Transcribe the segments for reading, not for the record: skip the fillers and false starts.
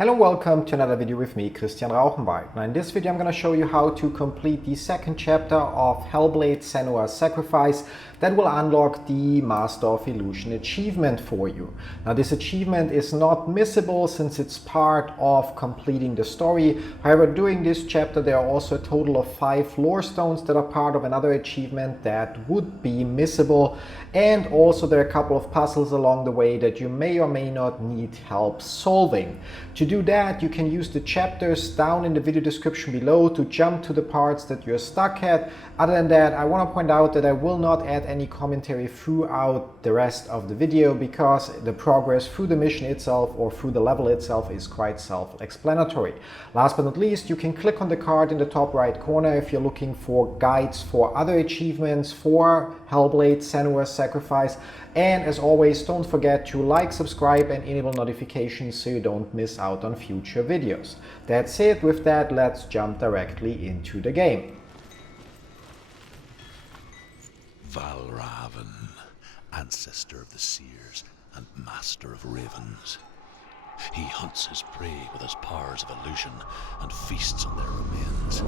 Hello and welcome to another video with me, Christian Rauchenwald. Now in this video I'm going to show you how to complete the second chapter of Hellblade Senua's Sacrifice that will unlock the Master of Illusion achievement for you. Now this achievement is not missable since it's part of completing the story. However, during this chapter there are also a total of 5 Lorestones that are part of another achievement that would be missable, and also there are a couple of puzzles along the way that you may or may not need help solving. To do that, you can use the chapters down in the video description below to jump to the parts that you're stuck at. Other than that, I want to point out that I will not add any commentary throughout the rest of the video because the progress through the mission itself or through the level itself is quite self-explanatory. Last but not least, you can click on the card in the top right corner if you're looking for guides for other achievements for Hellblade Senua's Sacrifice. And as always, don't forget to like, subscribe and enable notifications so you don't miss out on future videos. That's it. With that, let's jump directly into the game. Valravn, ancestor of the seers and master of ravens. He hunts his prey with his powers of illusion and feasts on their remains.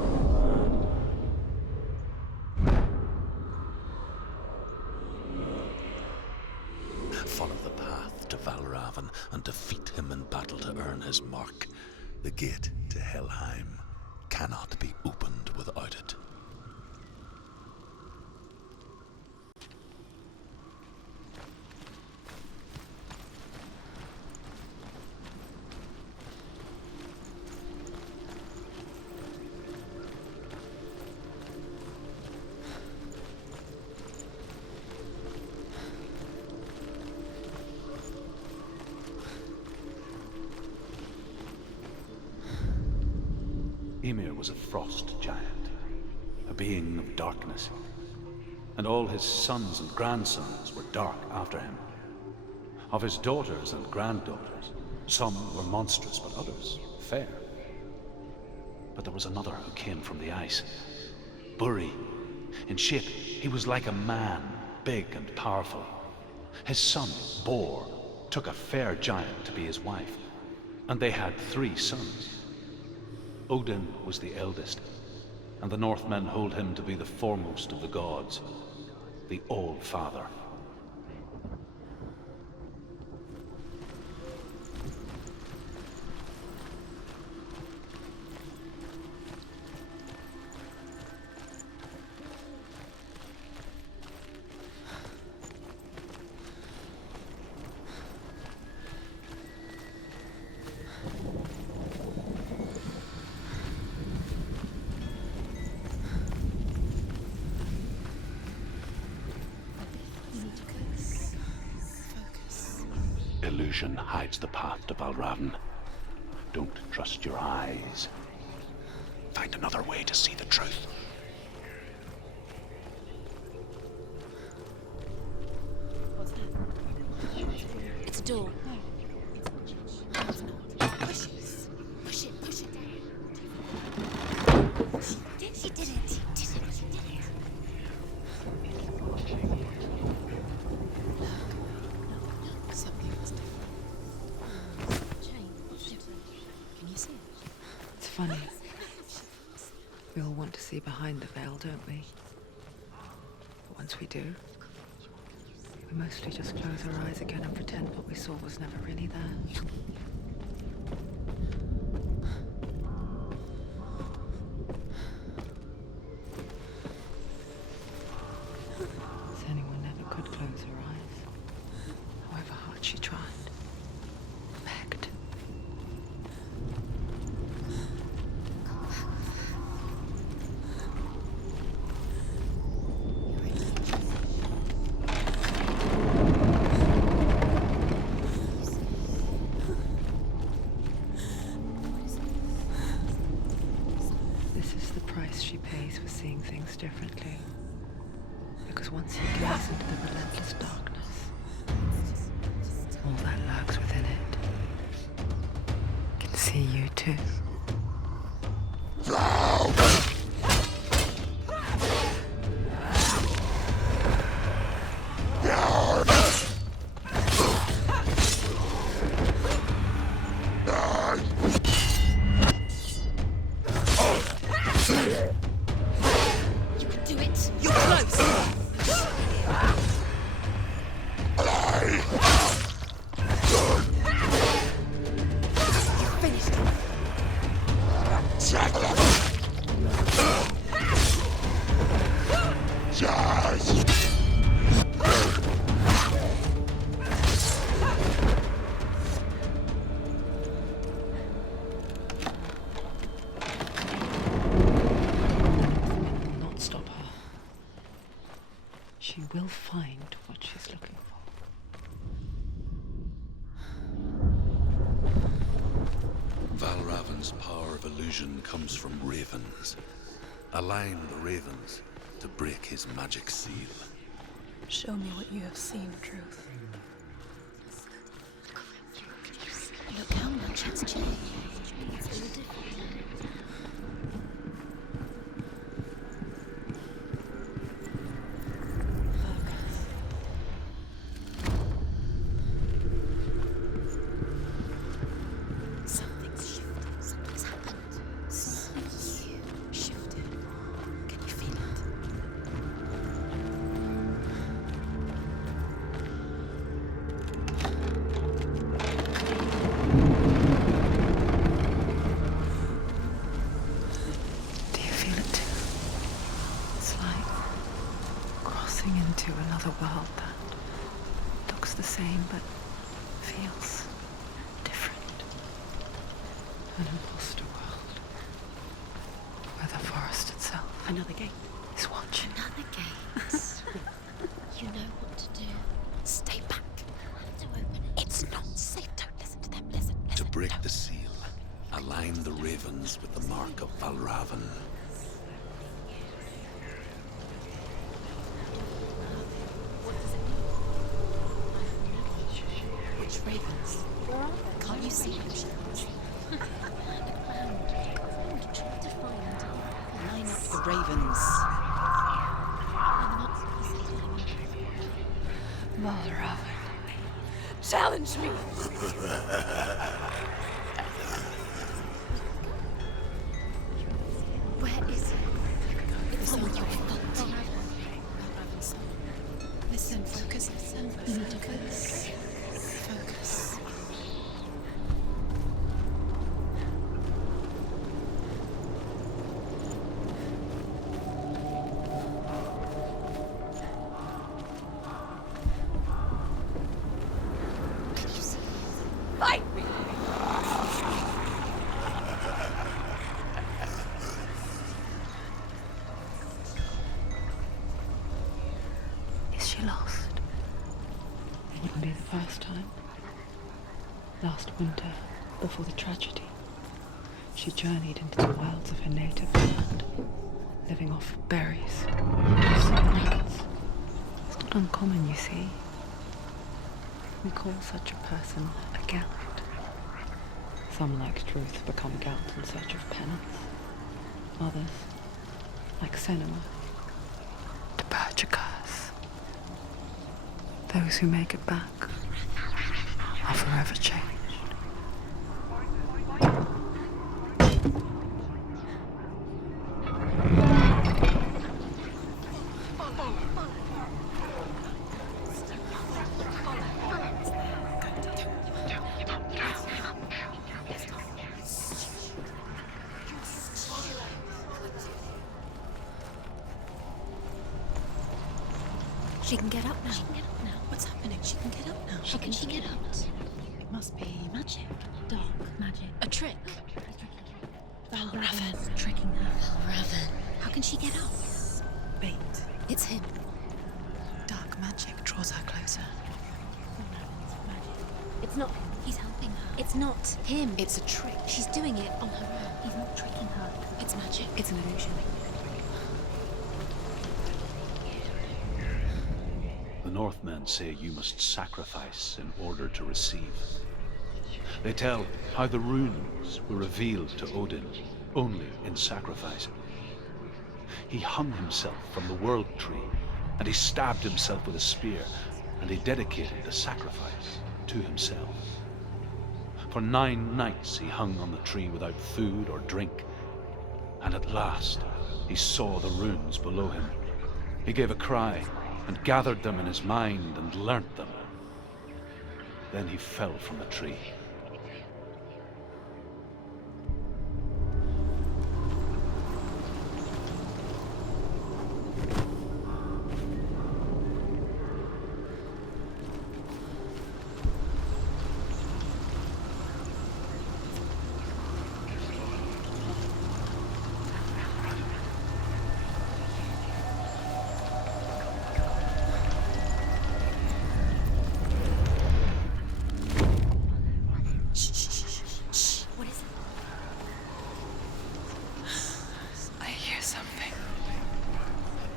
Follow the path to Valravn and defeat him in battle to earn his mark. The gate to Helheim cannot be opened without it. Ymir was a frost giant, a being of darkness, and all his sons and grandsons were dark after him. Of his daughters and granddaughters, some were monstrous, but others fair. But there was another who came from the ice. Buri. In shape, he was like a man, big and powerful. His son, Bor, took a fair giant to be his wife, and they had 3 sons. Odin was the eldest, and the Northmen hold him to be the foremost of the gods, the All-Father. Illusion hides the path to Valravn. Don't trust your eyes. Find another way to see the truth. What's that? It's a door. No, it's not. Push it. Push it. Push it down. She did it. She did it. She did it. Something was different. Can you see it? It's funny. We all want to see behind the veil, don't we? But once we do, we mostly just close our eyes again and pretend what we saw was never really there. Senua never could close her eyes, however hard she tried. Begged. This is the price she pays for seeing things differently. Because once you gaze into the relentless darkness, all that lurks within it can see you too. Not stop her. She will find what she's looking for. Valravn's power of illusion comes from ravens. Align the ravens to break his magic seal. Show me what you have seen, Truth. Look how much it's changed. It's all different. Something's shifted. Something's happened. Something's shifted. Can you feel it? Do you feel it too? It's like crossing into another world that looks the same but feels different. An imposter world where the forest itself Another gate. is watching. Another gate. You know what to do. Stay back. To open it. It's not safe. Don't listen to them. Listen. To break the seal, align the ravens with the mark of Valravn. Which ravens? Can't you see them? Look around. Try to find. Line up the ravens. Valravn. Challenge me. Where is he? It's all your fault. Listen, focus. Focus. Focus. Can you see? Fight me! Is she lost? It wouldn't be the first time. Last winter, before the tragedy, she journeyed into the wilds of her native land, living off berries, roots, and nuts. It's not uncommon, you see. We call such a person a Gelt. Some, like Truth, become Gelt in search of penance. Others, like Senua, to purge a curse. Those who make it back are forever changed. She can get up now. What's happening? She can get up now. How can she get out? It must be magic. Dark magic. A trick. Valravn's tricking her. Valravn. How can she get out? Bait. It's him. Dark magic draws her closer. It's not him. He's helping her. It's not him. It's a trick. She's doing it on her own. He's not tricking her. It's magic. It's an illusion. The Northmen say you must sacrifice in order to receive. They tell how the runes were revealed to Odin only in sacrifice. He hung himself from the world tree, and he stabbed himself with a spear, and he dedicated the sacrifice to himself. For 9 nights he hung on the tree without food or drink, and at last he saw the runes below him. He gave a cry, and gathered them in his mind and learnt them. Then he fell from the tree.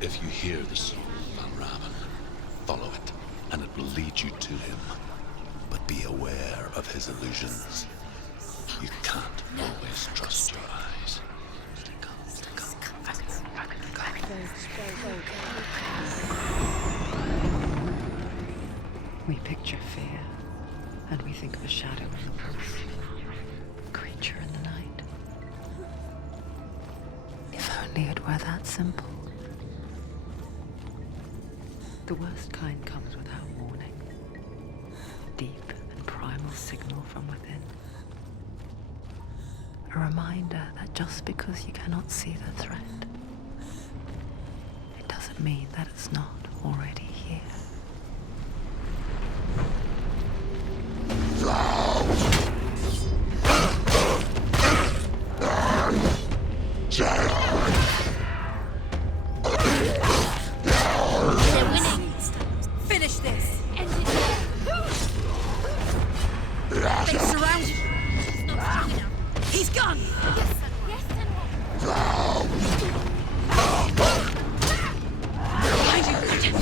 If you hear the soul of Valravn, follow it, and it will lead you to him. But be aware of his illusions. You can't always trust your eyes. We picture fear, and we think of a shadow in the bush, a creature in the night. If only it were that simple. The worst kind comes without warning. A deep and primal signal from within. A reminder that just because you cannot see the threat, it doesn't mean that it's not already here. They're winning. Finish this. End it. They surrounded him. He's not strong enough. He's gone. Yes, Senua. Yes, Senua. Behind you.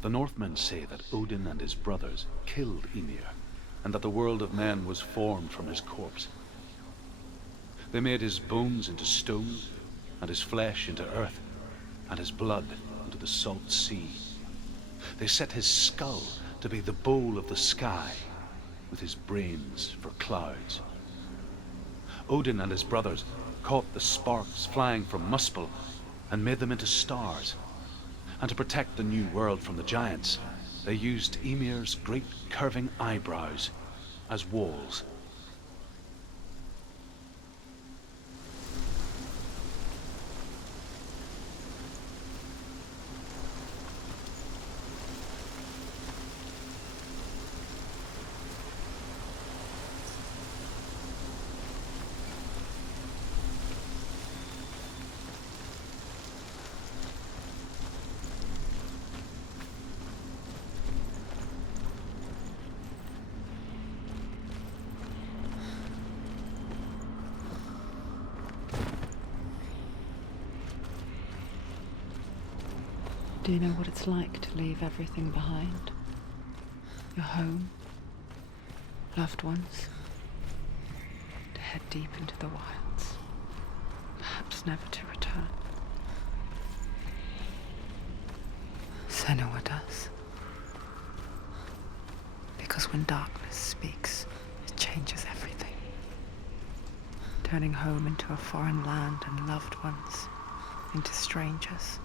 The Northmen say that Odin and his brothers killed Ymir, and that the world of men was formed from his corpse. They made his bones into stone, and his flesh into earth, and his blood into the salt sea. They set his skull to be the bowl of the sky, with his brains for clouds. Odin and his brothers caught the sparks flying from Muspel and made them into stars. And to protect the new world from the giants, they used Ymir's great curving eyebrows as walls. Do you know what it's like to leave everything behind? Your home, loved ones, to head deep into the wilds, perhaps never to return. Senua does. Because when darkness speaks, it changes everything. Turning home into a foreign land and loved ones into strangers.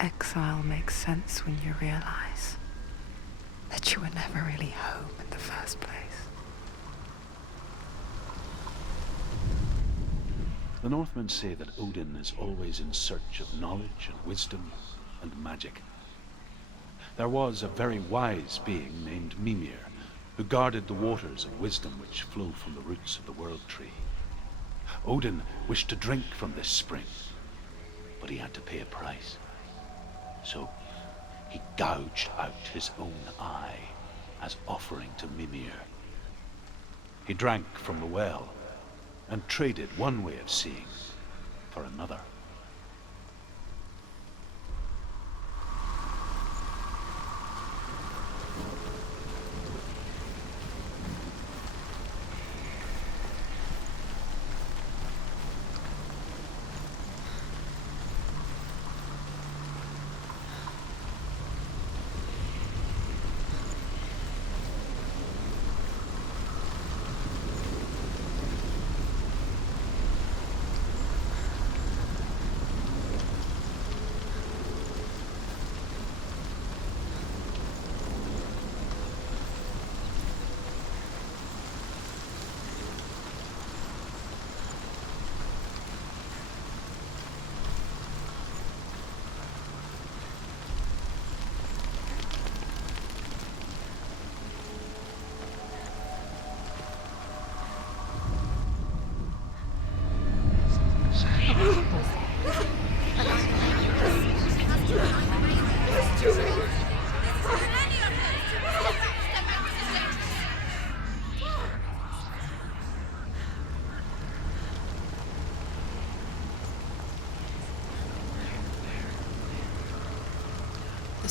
Exile makes sense when you realize that you were never really home in the first place. The Northmen say that Odin is always in search of knowledge and wisdom and magic. There was a very wise being named Mimir, who guarded the waters of wisdom which flow from the roots of the World Tree. Odin wished to drink from this spring, but he had to pay a price. So he gouged out his own eye as offering to Mimir. He drank from the well and traded one way of seeing for another.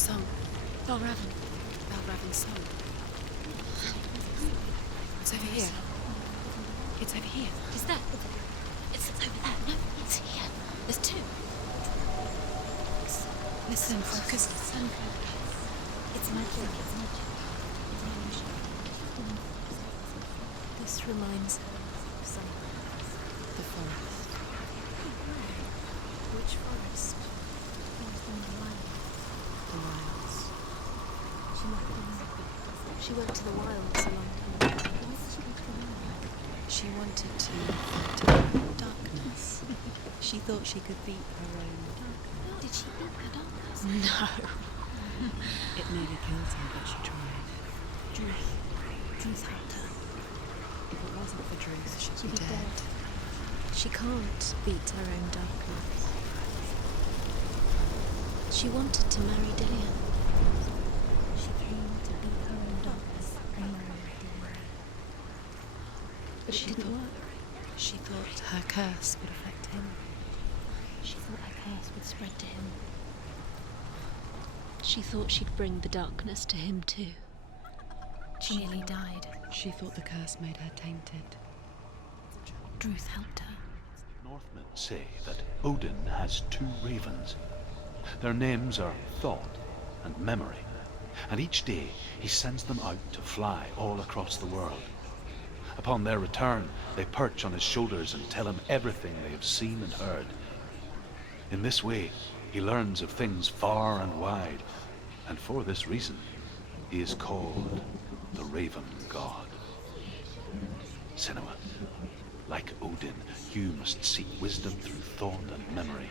song. Valravn. Valravn's song. It's over here. It's over here. Is that? It's over there. No, it's here. There's two. Listen, focus. It's magic. This reminds her of something. The forest. Which forest? The wilds. She went to the wilds a long time ago. Why did she go to the wilds? She wanted to fight her own darkness. She thought she could beat her own darkness. Did she beat her darkness? No. It nearly killed her, but she tried. Druth helped her. If it wasn't for Druth, she'd be dead. She can't beat her own darkness. She wanted to marry Dillian. She came to beat her own darkness and marry Dillian. But it didn't work. She thought her curse would affect him. She thought her curse would spread to him. She thought she'd bring the darkness to him too. She nearly died. She thought the curse made her tainted. Druth helped her. Northmen say that Odin has two ravens. Their names are Thought and Memory, and each day he sends them out to fly all across the world. Upon their return, they perch on his shoulders and tell him everything they have seen and heard. In this way, he learns of things far and wide, and for this reason, he is called the Raven God. Senua, like Odin, you must seek wisdom through thought and memory,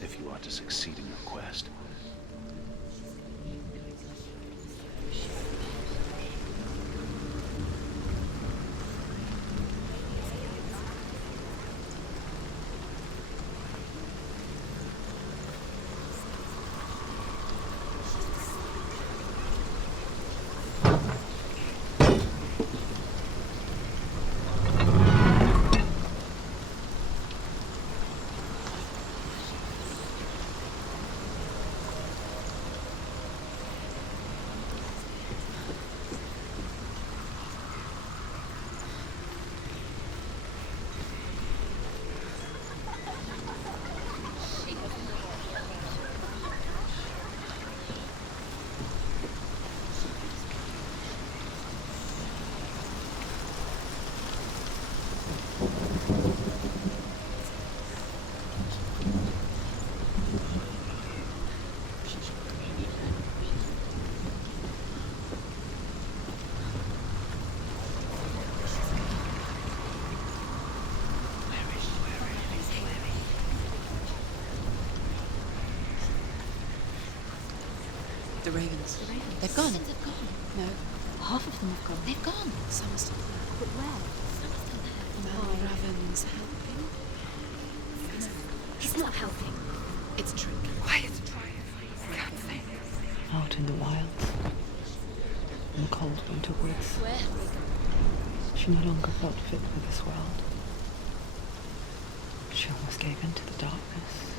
if you are to succeed in your quest. The ravens. They've gone. They've gone. No. Half of them have gone. They've gone. Some are still there. But where? Some are still there. Valravn's helping. He's not helping. It's a trick. Why is it trying? Can't say. Out in the wilds, in the cold winter woods, Where? she no longer felt fit for this world. She almost gave in to the darkness.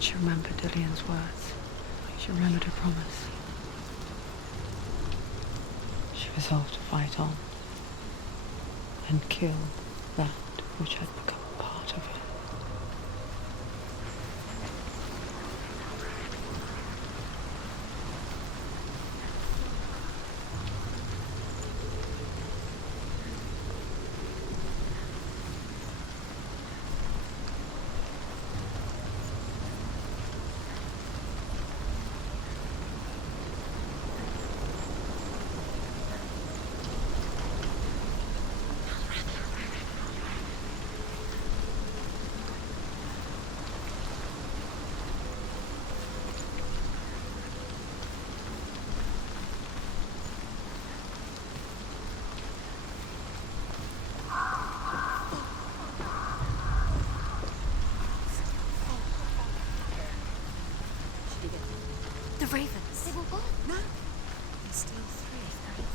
She remembered Dillian's words. She remembered her promise. She resolved to fight on and kill that which had become a part of her. The ravens. They were gone. No. There's still three.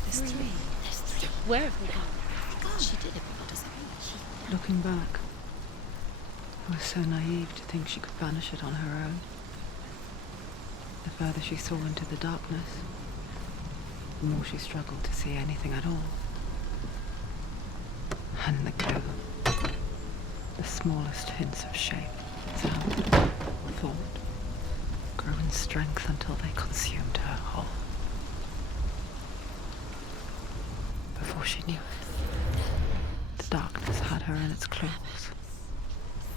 There's three. There's three. Where have they gone? She did it, but what does it mean? Looking back, I was so naive to think she could banish it on her own. The further she saw into the darkness, the more she struggled to see anything at all. And the glow, the smallest hints of shape, sound, thought, grew in strength until they consumed her whole. Before she knew it, the darkness had her in its claws.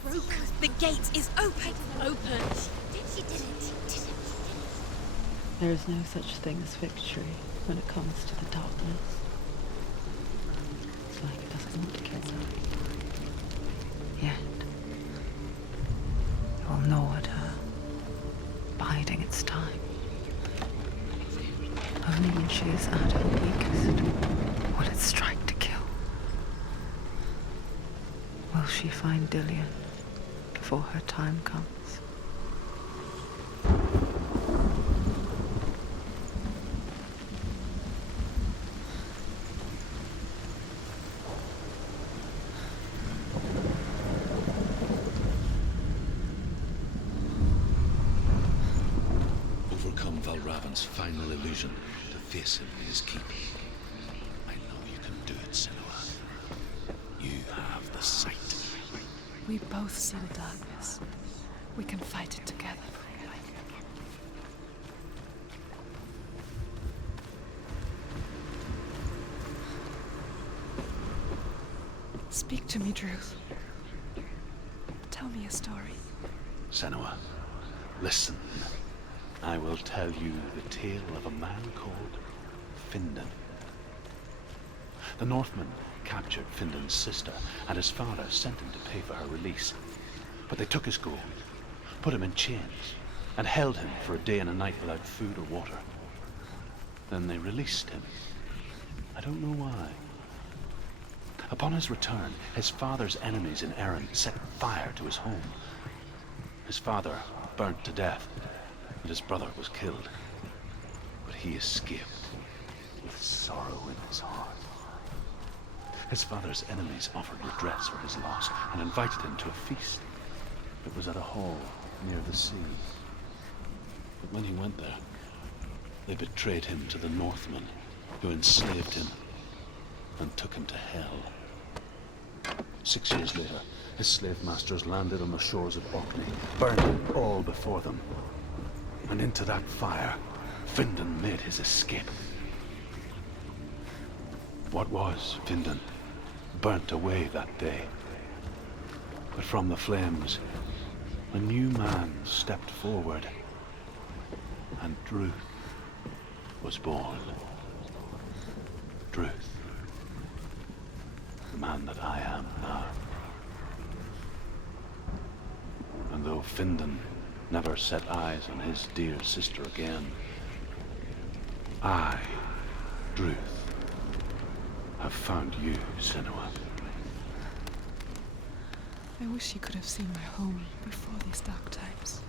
Broke. The gate is open. Open. She did it. There is no such thing as victory when it comes to the darkness. It's like it doesn't want to kill her. Yet, it will gnaw at her, biding its time. Only when she is at her weakest will it strike to kill. Will she find Dillion before her time comes? Overcome Valravn's final illusion to face him in his keep. I know you can do it, Senua. You have the sight. We both see the darkness. We can fight it together. Speak to me, Druth. Tell me a story. Senua, listen. I will tell you the tale of a man called Findan. The Northmen captured Findan's sister, and his father sent him to pay for her release. But they took his gold, put him in chains, and held him for a day and a night without food or water. Then they released him. I don't know why. Upon his return, his father's enemies in Erin set fire to his home. His father burnt to death, and his brother was killed. But he escaped with sorrow in his heart. His father's enemies offered redress for his loss and invited him to a feast. It was at a hall near the sea. But when he went there, they betrayed him to the Northmen, who enslaved him and took him to hell. 6 years later, his slave masters landed on the shores of Orkney, burning all before them. And into that fire, Findan made his escape. What was Findan burnt away that day. But from the flames, a new man stepped forward, and Druth was born. Druth. The man that I am now. And though Findan never set eyes on his dear sister again, I, Druth, have found you, Senua. I wish you could have seen my home before these dark times.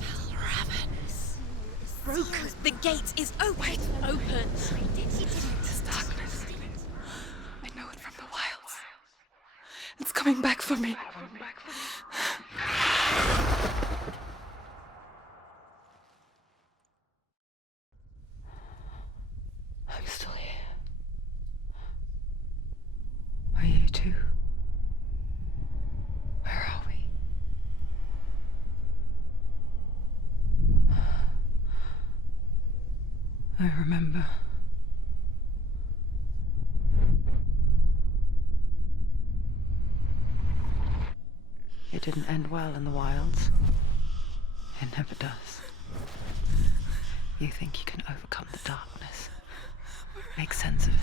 Valravn. Broke. The gate is open. Open. This darkness. I know it from the wilds. It's coming back for me. I'm still here. Are you too? Where are we? I remember. It didn't end well in the wilds. It never does. You think you can overcome the darkness, make sense of it,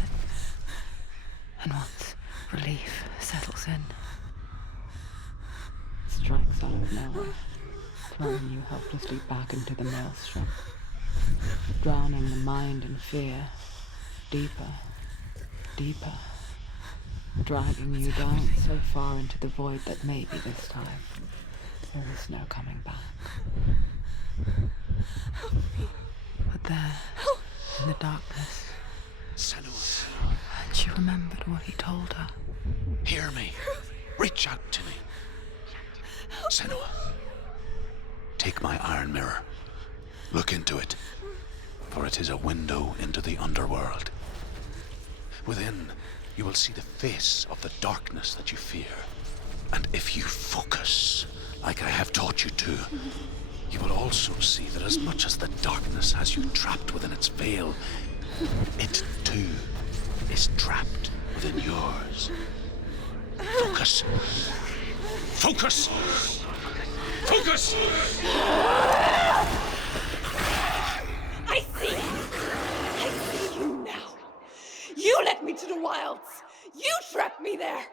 and once relief settles in, it strikes out of nowhere, throwing you helplessly back into the maelstrom, drowning the mind in fear, deeper, deeper, dragging you down so far into the void that maybe this time there is no coming back. But there, in the darkness, Senua. I She remembered what he told her. Hear me. Reach out to me. Senua, take my iron mirror. Look into it, for it is a window into the underworld. Within, you will see the face of the darkness that you fear. And if you focus, like I have taught you to, you will also see that as much as the darkness has you trapped within its veil, it too is trapped within yours. Focus. Focus! Focus! I see you now. You led me to the wilds. You trapped me there.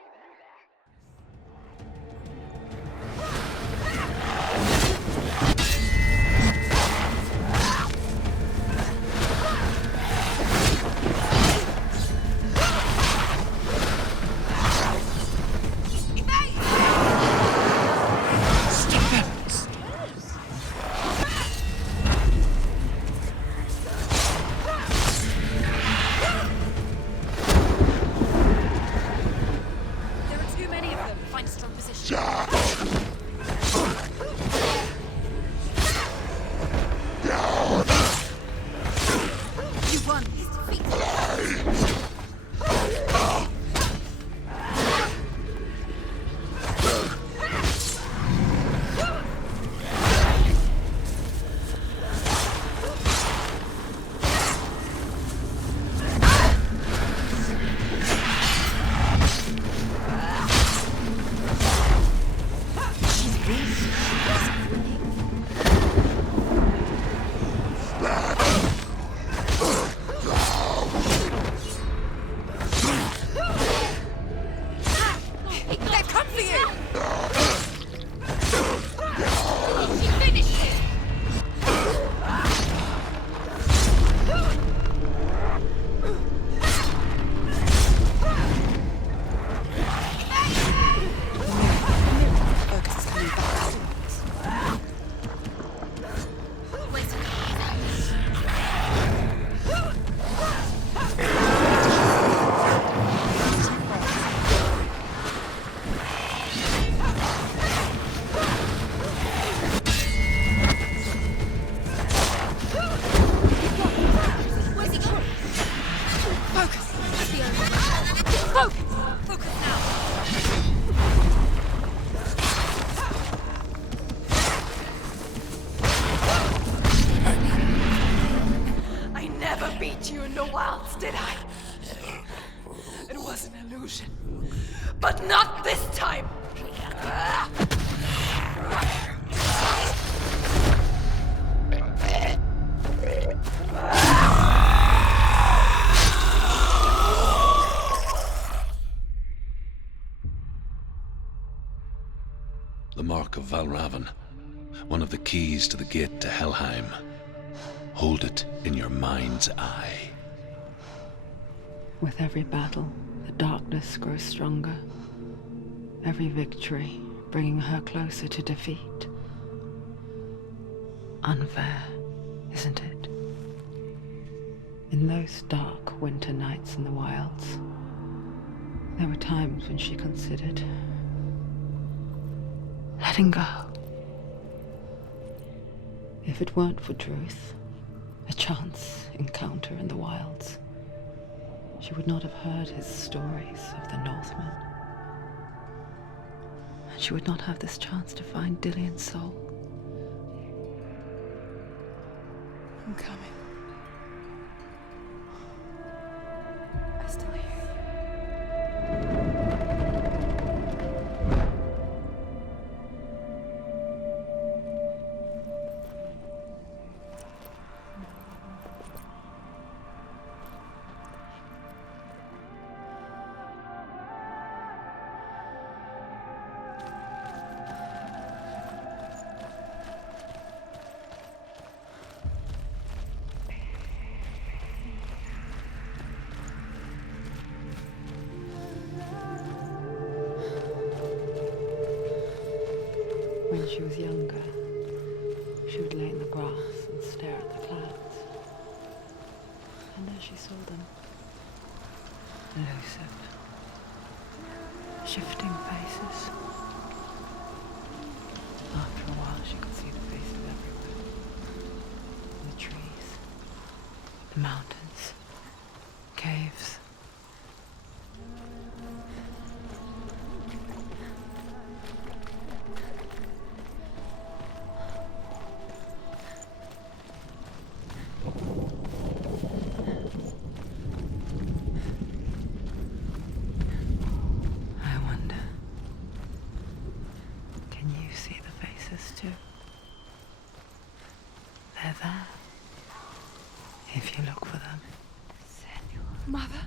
Did I? It was an illusion. But not this time! The mark of Valravn, one of the keys to the gate to Helheim. Hold it in your mind's eye. With every battle, the darkness grows stronger. Every victory bringing her closer to defeat. Unfair, isn't it? In those dark winter nights in the wilds, there were times when she considered letting go. If it weren't for Druth, a chance encounter in the wilds, she would not have heard his stories of the Northmen. And she would not have this chance to find Dillion's soul. I'm coming. I still hear you. When she was younger, she would lay in the grass and stare at the clouds. And as she saw them, elusive, shifting faces. After a while, she could see the faces everywhere. In the trees, the mountains, caves. They're there, if you look for them. Senua. Mother?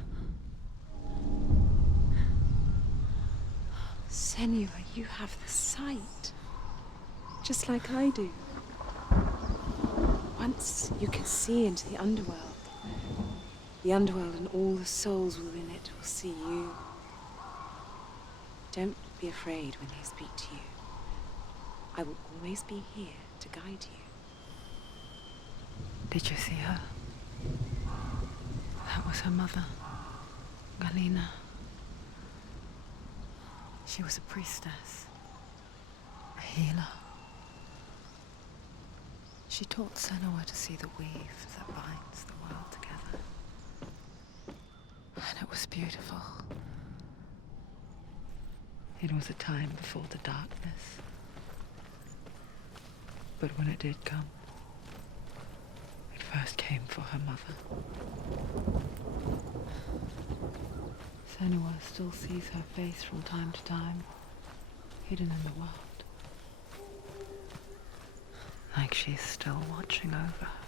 Senua, you have the sight. Just like I do. Once you can see into the underworld. The underworld and all the souls within it will see you. Don't be afraid when they speak to you. I will always be here to guide you. Did you see her? That was her mother, Galina. She was a priestess, a healer. She taught Senua to see the weave that binds the world together. And it was beautiful. It was a time before the darkness. But when it did come, it first came for her mother. Senua still sees her face from time to time, hidden in the world. Like she's still watching over her.